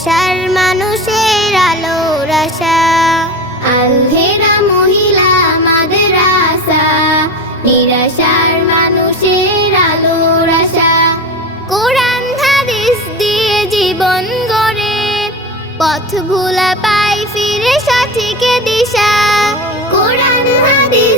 পেশার মানুষের আলো রাশা আলহেরা মহিলা মাদ্রাসা নিরাশার মানুষের আলো রাশা কোরআন, হাদিস দিয়ে জীবন গড়ে। পথ ভুলা পাই ফিরে সঠিকে দিশা। কোরআন, হাদিস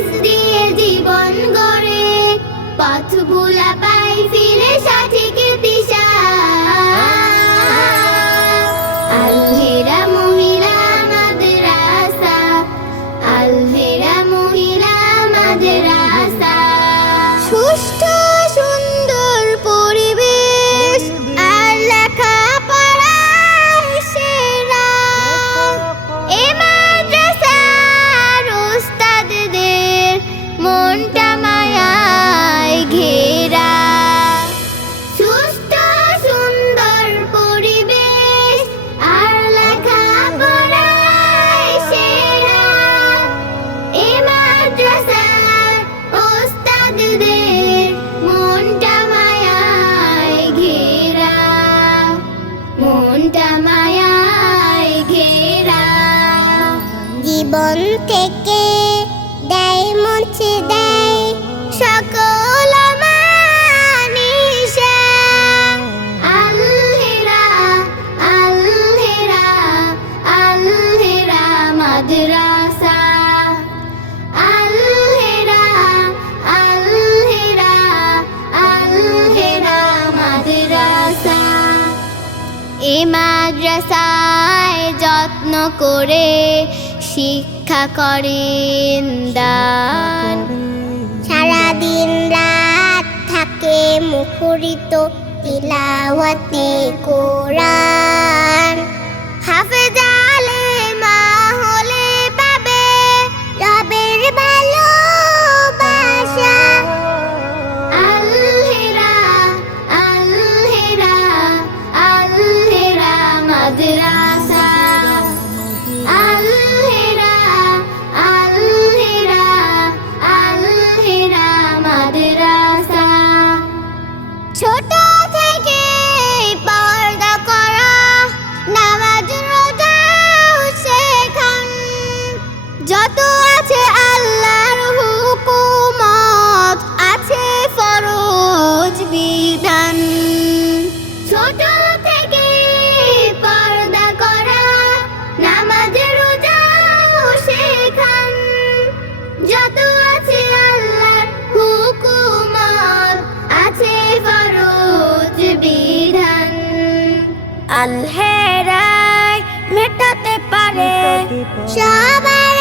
মনটা মায়ায় ঘেরা। জীবন থেকে এ মাদ্রাসায় যত্ন করে শিক্ষা করেন দান। সারাদিন রাত থাকে মুখরিত তিলাওয়াতে কো আলহেরায় মেটাতে পারে। সবাই